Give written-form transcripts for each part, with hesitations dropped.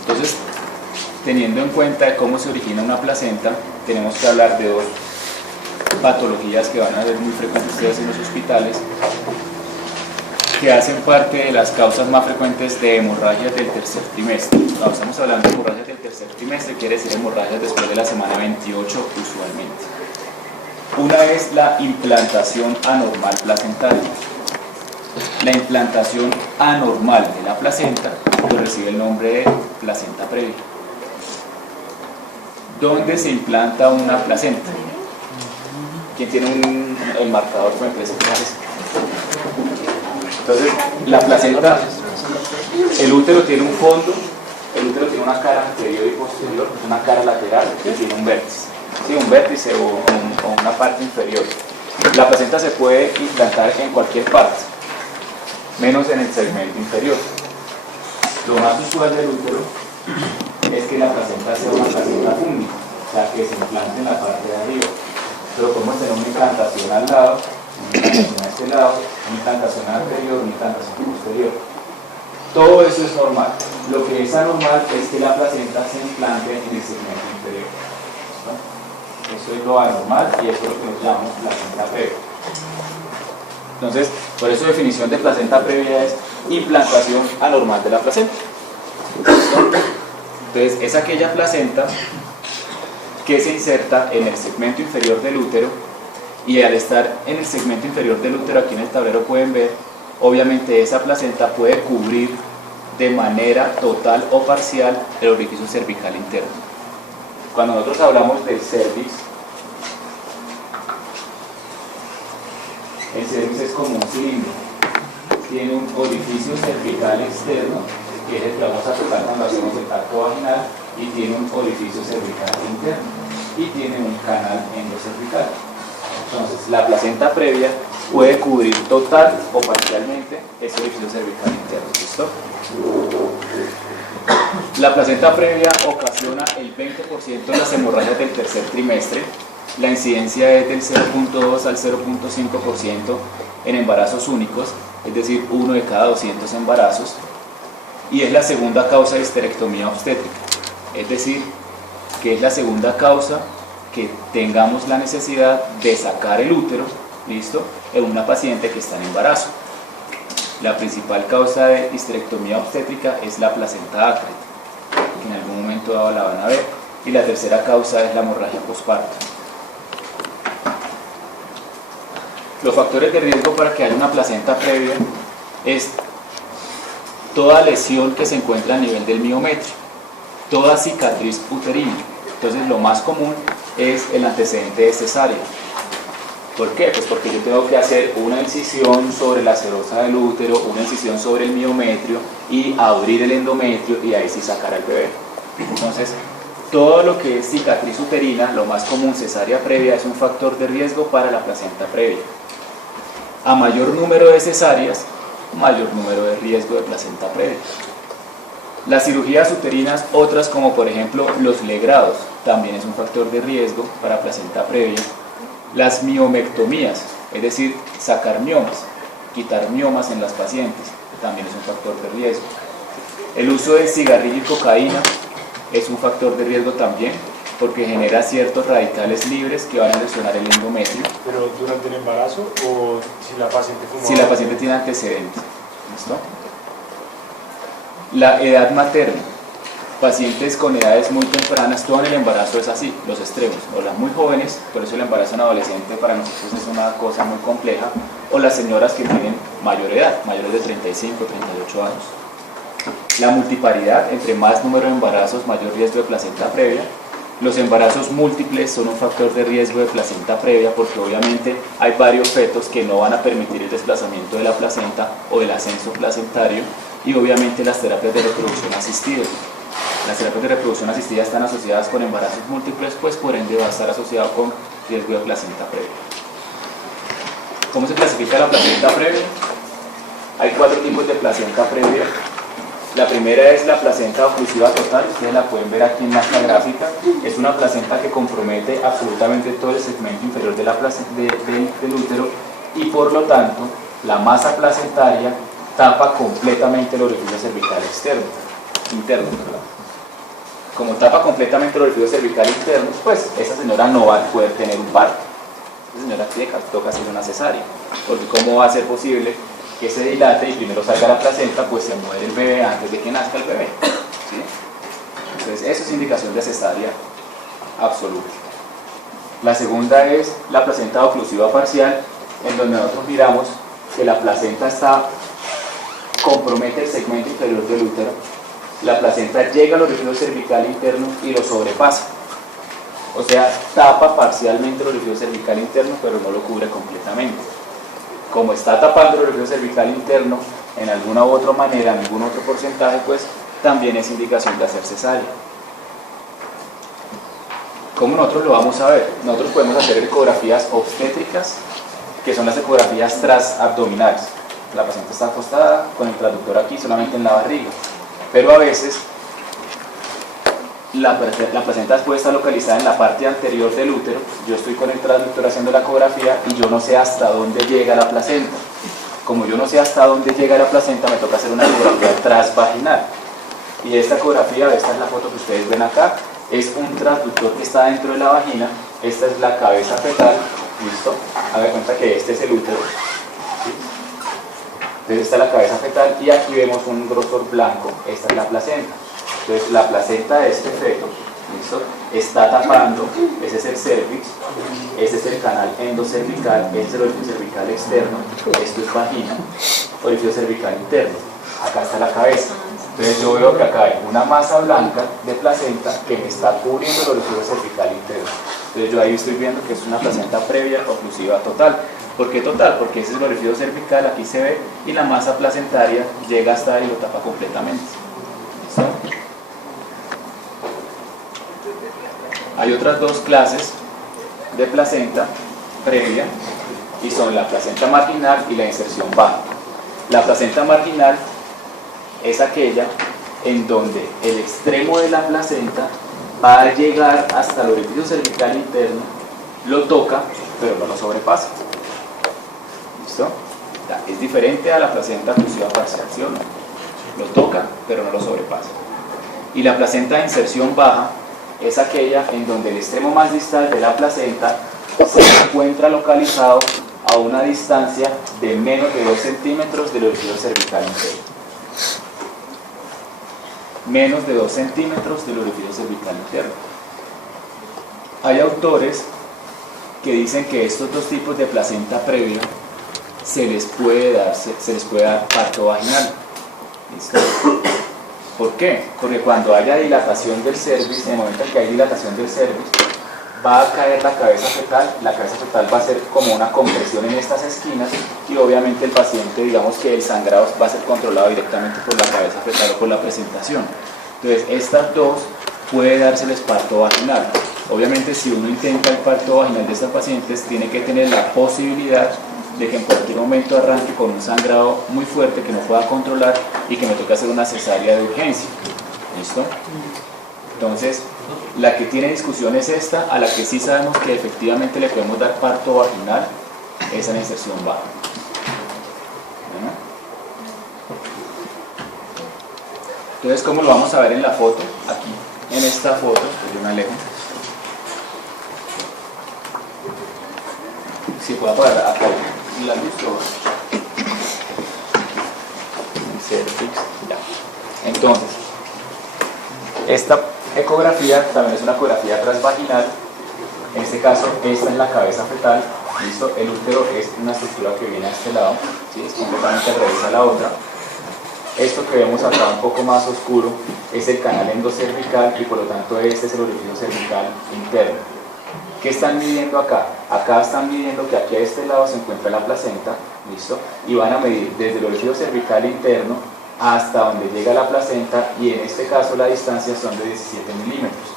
Entonces, teniendo en cuenta cómo se origina una placenta, tenemos que hablar de dos patologías que van a ver muy frecuentes ustedes en los hospitales, que hacen parte de las causas más frecuentes de hemorragias del tercer trimestre. Cuando estamos hablando de hemorragias del tercer trimestre, quiere decir hemorragias después de la semana 28 usualmente. Una es la implantación anormal placentaria. La implantación anormal de la placenta recibe el nombre de placenta previa. ¿Dónde se implanta una placenta? ¿Quién tiene el marcador con el Entonces, la placenta, el útero tiene un fondo, el útero tiene una cara anterior y posterior, una cara lateral y tiene un vértice. ¿Sí? Un vértice o una parte inferior. La placenta se puede implantar en cualquier parte, menos en el segmento inferior. Lo más usual del útero es que la placenta sea una placenta fúngica, o sea, que se implante en la parte de arriba. Pero podemos tener una implantación al lado, una implantación a este lado, una implantación anterior, una implantación posterior. Todo eso es normal. Lo que es anormal es que la placenta se implante en el segmento inferior. ¿No? Eso es lo anormal y eso es lo que nos llamamos placenta previa. Entonces, por eso definición de placenta previa es implantación anormal de la placenta. ¿Listo? Entonces, es aquella placenta que se inserta en el segmento inferior del útero, y al estar en el segmento inferior del útero, aquí en el tablero pueden ver, obviamente esa placenta puede cubrir de manera total o parcial el orificio cervical interno. Cuando nosotros hablamos del cervix, el cervix es como un cilindro, tiene un orificio cervical externo, que es el que vamos a tocar cuando hacemos el tacto vaginal, y tiene un orificio cervical interno, y tiene un canal endocervical. Entonces, la placenta previa puede cubrir total o parcialmente ese orificio cervical interno. ¿Listo? La placenta previa ocasiona el 20% de las hemorragias del tercer trimestre. La incidencia es del 0.2 al 0.5% en embarazos únicos, es decir, 1 de cada 200 embarazos, y es la segunda causa de histerectomía obstétrica, es decir, que es la segunda causa que tengamos la necesidad de sacar el útero, ¿listo?, en una paciente que está en embarazo. La principal causa de histerectomía obstétrica es la placenta ácreta, que en algún momento dado la van a ver, y la tercera causa es la hemorragia posparto. Los factores de riesgo para que haya una placenta previa es toda lesión que se encuentra a nivel del miometrio, toda cicatriz uterina. Entonces, lo más común es el antecedente de cesárea. ¿Por qué? Pues porque yo tengo que hacer una incisión sobre la serosa del útero, una incisión sobre el miometrio y abrir el endometrio y ahí sí sacar al bebé. Entonces, todo lo que es cicatriz uterina, lo más común, cesárea previa, es un factor de riesgo para la placenta previa. A mayor número de cesáreas, mayor número de riesgo de placenta previa. Las cirugías uterinas, otras como por ejemplo los legrados, también es un factor de riesgo para placenta previa. Las miomectomías, es decir, sacar miomas, quitar miomas en las pacientes, también es un factor de riesgo. El uso de cigarrillo y cocaína es un factor de riesgo también, porque genera ciertos radicales libres que van a lesionar el endometrio. ¿Pero durante el embarazo o si la paciente fumaba? Si la paciente tiene antecedentes. ¿Listo? La edad materna. Pacientes con edades muy tempranas, todo en el embarazo es así, los extremos, o las muy jóvenes, por eso el embarazo en adolescente para nosotros es una cosa muy compleja, o las señoras que tienen mayor edad, mayores de 35, 38 años. La multiparidad, entre más número de embarazos, mayor riesgo de placenta previa. Los embarazos múltiples son un factor de riesgo de placenta previa porque obviamente hay varios fetos que no van a permitir el desplazamiento de la placenta o el ascenso placentario, y obviamente las terapias de reproducción asistida. Las terapias de reproducción asistida están asociadas con embarazos múltiples, pues por ende va a estar asociado con riesgo de placenta previa. ¿Cómo se clasifica la placenta previa? Hay 4 tipos de placenta previa. La primera es la placenta oclusiva total, ustedes la pueden ver aquí en la gráfica. Es una placenta que compromete absolutamente todo el segmento inferior de del útero y por lo tanto la masa placentaria tapa completamente el orificio cervical interno. Como tapa completamente el orificio cervical interno, pues esa señora no va a poder tener un parto. Esa señora toca hacer una cesárea, porque ¿cómo va a ser posible que se dilate y primero salga la placenta, pues se muere el bebé antes de que nazca el bebé? ¿Sí? Entonces eso es indicación de cesárea absoluta. La segunda es la placenta oclusiva parcial, en donde nosotros miramos que la placenta compromete el segmento inferior del útero. La placenta llega al orificio cervical interno y lo sobrepasa. O sea, tapa parcialmente el orificio cervical interno, pero no lo cubre completamente. Como está tapando el orificio cervical interno, en alguna u otra manera, en algún otro porcentaje, pues también es indicación de hacer cesárea. ¿Cómo nosotros lo vamos a ver? Nosotros podemos hacer ecografías obstétricas, que son las ecografías transabdominales. La paciente está acostada con el transductor aquí solamente en la barriga, pero a veces la placenta puede estar localizada en la parte anterior del útero. Yo estoy con el transductor haciendo la ecografía y yo no sé hasta dónde llega la placenta. Como yo no sé hasta dónde llega la placenta, me toca hacer una ecografía transvaginal. Y esta ecografía, esta es la foto que ustedes ven acá, es un transductor que está dentro de la vagina. Esta es la cabeza fetal, ¿listo? Hagan cuenta que este es el útero, ¿sí? Entonces esta es la cabeza fetal y aquí vemos un grosor blanco, esta es la placenta. Entonces la placenta de este feto, ¿listo?, está tapando, ese es el cervix, ese es el canal endocervical, este es el orificio cervical externo, esto es vagina, orificio cervical interno, acá está la cabeza. Entonces yo veo que acá hay una masa blanca de placenta que me está cubriendo el orificio cervical interno. Entonces yo ahí estoy viendo que es una placenta previa oclusiva total. ¿Por qué total? Porque ese es el orificio cervical, aquí se ve, y la masa placentaria llega hasta ahí y lo tapa completamente. ¿Sí? Hay otras dos clases de placenta previa y son la placenta marginal y la inserción baja. La placenta marginal es aquella en donde el extremo de la placenta va a llegar hasta el orificio cervical interno, lo toca, pero no lo sobrepasa. ¿Listo? Es diferente a la placenta oclusiva parcial, ¿sí o no? Lo toca, pero no lo sobrepasa. Y la placenta de inserción baja es aquella en donde el extremo más distal de la placenta se encuentra localizado a una distancia de menos de 2 centímetros del orificio cervical interno. Menos de 2 centímetros del orificio cervical interno. Hay autores que dicen que estos dos tipos de placenta previa se les puede dar parto vaginal. ¿Listo? ¿Por qué? Porque cuando haya dilatación del cervix, en el momento en que hay dilatación del cervix, va a caer la cabeza fetal va a ser como una compresión en estas esquinas y obviamente el paciente, digamos que el sangrado va a ser controlado directamente por la cabeza fetal o por la presentación. Entonces, estas dos puede dárseles parto vaginal. Obviamente, si uno intenta el parto vaginal de estas pacientes, tiene que tener la posibilidad de que en cualquier momento arranque con un sangrado muy fuerte que no pueda controlar y que me toque hacer una cesárea de urgencia. ¿Listo? Entonces, la que tiene discusión es esta, a la que sí sabemos que efectivamente le podemos dar parto vaginal, es a la inserción baja. ¿Bueno? Entonces, ¿cómo lo vamos a ver en la foto? Aquí, en esta foto, pues yo me alejo. Si puedo apagar acá la luz o... Ya. Entonces, esta ecografía también es una ecografía transvaginal. En este caso, esta es la cabeza fetal. ¿Listo? El útero es una estructura que viene a este lado, ¿sí? Es completamente al revés a la otra. Esto que vemos acá un poco más oscuro es el canal endocervical y por lo tanto este es el orificio cervical interno. ¿Qué están midiendo acá? Acá están midiendo que aquí a este lado se encuentra la placenta, ¿listo? Y van a medir desde el orificio cervical interno hasta donde llega la placenta y en este caso la distancia son de 17 milímetros.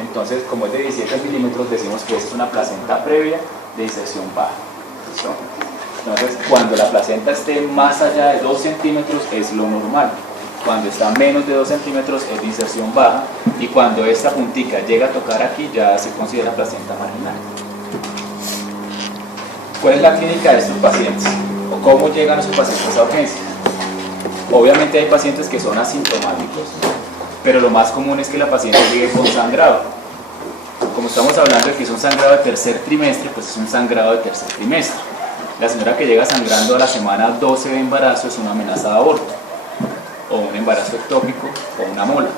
Entonces, como es de 17 milímetros, decimos que esta es una placenta previa de inserción baja. ¿Listo? Entonces, cuando la placenta esté más allá de 2 centímetros es lo normal. Cuando está menos de 2 centímetros es de inserción baja y cuando esta puntica llega a tocar aquí ya se considera placenta marginal. ¿Cuál es la clínica de estos pacientes? ¿O cómo llegan esos pacientes a urgencia? Obviamente hay pacientes que son asintomáticos pero lo más común es que la paciente llegue con sangrado. Como estamos hablando de que es un sangrado de tercer trimestre, pues es un sangrado de tercer trimestre. La señora que llega sangrando a la semana 12 de embarazo es una amenaza de aborto, o un embarazo ectópico, o una mola.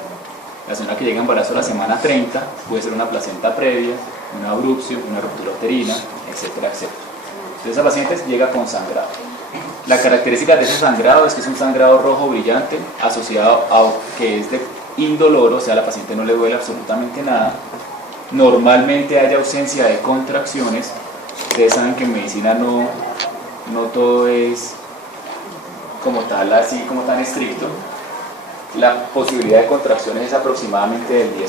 La señora que llega a embarazo a la semana 30 puede ser una placenta previa, una abrupción, una ruptura uterina, etcétera, etcétera. Entonces esa paciente llega con sangrado. La característica de ese sangrado es que es un sangrado rojo brillante asociado a que es de indoloro, o sea, a la paciente no le duele absolutamente nada. Normalmente hay ausencia de contracciones. Ustedes saben que en medicina no todo es como tal, así como tan estricto. La posibilidad de contracciones es aproximadamente del 10%,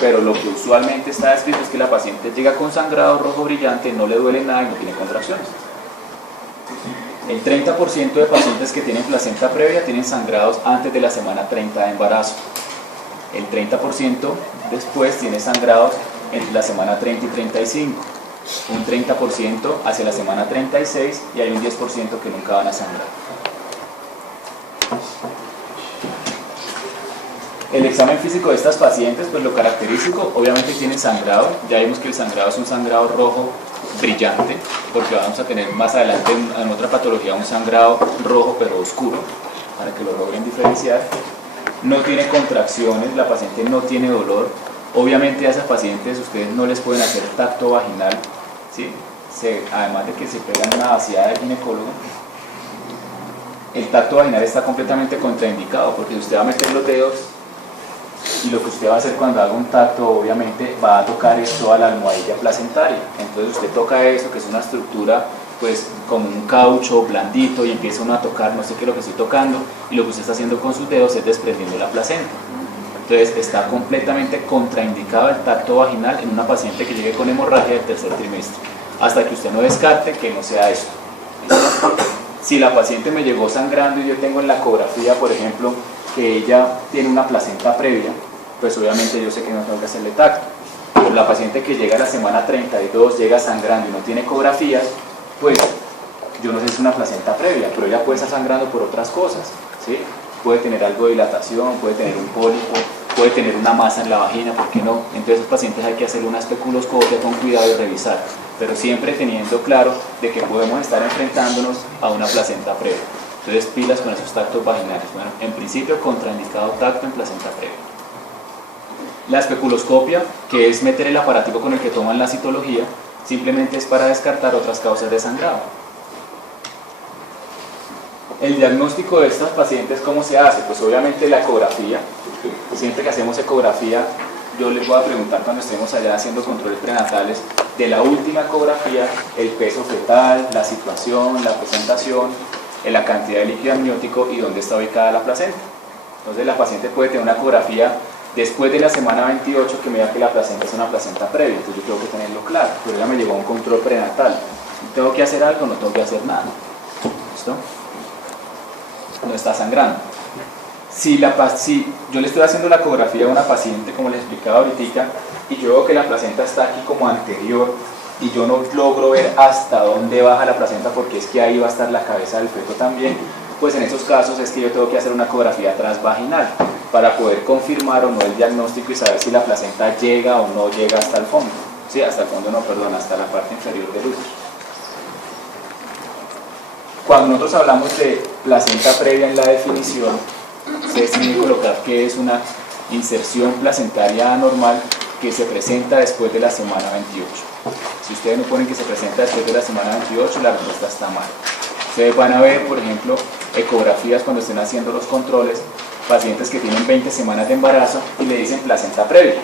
pero lo que usualmente está descrito es que la paciente llega con sangrado rojo brillante, no le duele nada y no tiene contracciones. El 30% de pacientes que tienen placenta previa tienen sangrados antes de la semana 30 de embarazo. El 30% después tiene sangrados entre la semana 30 y 35. Un 30% hacia la semana 36 y hay un 10% que nunca van a sangrar. El examen físico de estas pacientes, pues lo característico, obviamente tienen sangrado. Ya vimos que el sangrado es un sangrado rojo brillante, porque vamos a tener más adelante en otra patología un sangrado rojo pero oscuro, para que lo logren diferenciar. No tiene contracciones, la paciente no tiene dolor. Obviamente a esas pacientes ustedes no les pueden hacer tacto vaginal, ¿sí? Además de que se pegan una vaciada del ginecólogo. El tacto vaginal está completamente contraindicado, porque si usted va a meter los dedos y lo que usted va a hacer cuando haga un tacto, obviamente va a tocar toda la almohadilla placentaria. Entonces usted toca eso, que es una estructura pues como un caucho blandito, y empieza uno a tocar, no sé qué es lo que estoy tocando, y lo que usted está haciendo con sus dedos es desprendiendo la placenta. Entonces está completamente contraindicado el tacto vaginal en una paciente que llegue con hemorragia del tercer trimestre, hasta que usted no descarte que no sea esto. Si la paciente me llegó sangrando y yo tengo en la ecografía, por ejemplo, que ella tiene una placenta previa, pues obviamente yo sé que no tengo que hacerle tacto. Pero la paciente que llega a la semana 32, llega sangrando y no tiene ecografías, pues yo no sé si es una placenta previa, pero ella puede estar sangrando por otras cosas, ¿sí? Puede tener algo de dilatación, puede tener un pólipo, puede tener una masa en la vagina, ¿por qué no? Entonces esos pacientes hay que hacer una especuloscopia con cuidado y revisar, pero siempre teniendo claro de que podemos estar enfrentándonos a una placenta previa. Entonces pilas con esos tactos vaginales. Bueno, en principio contraindicado tacto en placenta previa. La especuloscopia, que es meter el aparatico con el que toman la citología, simplemente es para descartar otras causas de sangrado. El diagnóstico de estas pacientes, ¿cómo se hace? Pues obviamente la ecografía. Siempre que hacemos ecografía, yo les voy a preguntar cuando estemos allá haciendo controles prenatales, de la última ecografía, el peso fetal, la situación, la presentación, la cantidad de líquido amniótico y dónde está ubicada la placenta. Entonces la paciente puede tener una ecografía después de la semana 28 que me diga que la placenta es una placenta previa, entonces yo tengo que tenerlo claro, pero ella me llevó a un control prenatal. ¿Tengo que hacer algo? No tengo que hacer nada. ¿Listo? No está sangrando. Si yo le estoy haciendo la ecografía a una paciente, como les explicaba ahorita, y yo veo que la placenta está aquí como anterior, y yo no logro ver hasta dónde baja la placenta porque es que ahí va a estar la cabeza del feto también, pues en esos casos es que yo tengo que hacer una ecografía transvaginal para poder confirmar o no el diagnóstico y saber si la placenta llega o no llega hasta el fondo. Sí, hasta el fondo no, perdón, hasta la parte inferior del útero. Cuando nosotros hablamos de placenta previa en la definición, se tiene que colocar que es una inserción placentaria anormal que se presenta después de la semana 28. Si ustedes no ponen que se presenta después de la semana 28, la respuesta está mal. Ustedes van a ver, por ejemplo, ecografías cuando estén haciendo los controles, pacientes que tienen 20 semanas de embarazo y le dicen placenta previa.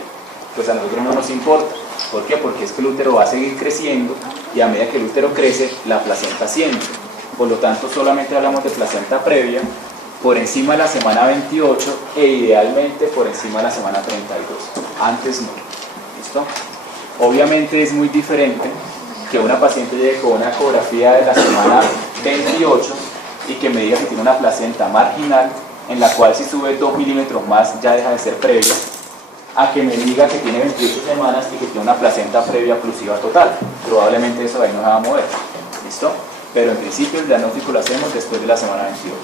Pues a nosotros no nos importa. ¿Por qué? Porque es que el útero va a seguir creciendo y a medida que el útero crece, la placenta asciende. Por lo tanto, solamente hablamos de placenta previa por encima de la semana 28 e idealmente por encima de la semana 32. Antes no. ¿Listo? Obviamente es muy diferente que una paciente llegue con una ecografía de la semana 28 y que me diga que tiene una placenta marginal, en la cual si sube 2 milímetros más ya deja de ser previa, a que me diga que tiene 28 semanas y que tiene una placenta previa oclusiva total. Probablemente eso ahí no se va a mover. ¿Listo? Pero en principio el diagnóstico lo hacemos después de la semana 28.